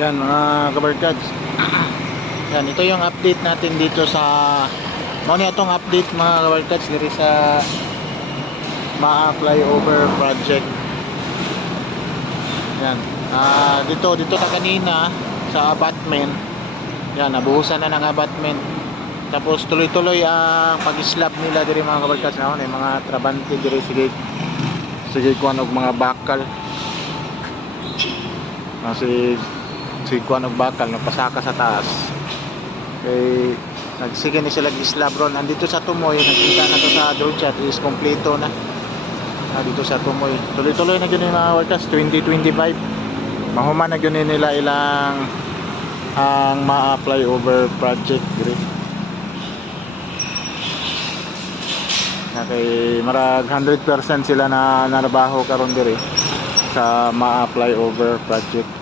Yan mga kabarkads. Yan, ito yung update natin dito sa itong update mga kabarkads dito sa Maa Flyover Project. Yan. Dito na kanina sa abutment. Yan, nabuhusan na ng abutment. Tapos tuloy-tuloy ang pag-slab nila diri mga kabarkads. May mga trabante diri sige kuan og mga bakal. Si kuan og bakal napasaka sa taas. Kay nagsige ni sila gislab ron. Andito sa Tumoy, nakita na to sa drone shot is kompleto na. Dito sa Tumoy. Tuloy-tuloy na gyud mga kabarkads 2025. Mahuman na gyud nila ilang ang Maa Flyover Project diri. Kay marag 100% sila na narabaho karon diri sa Maa Flyover Project.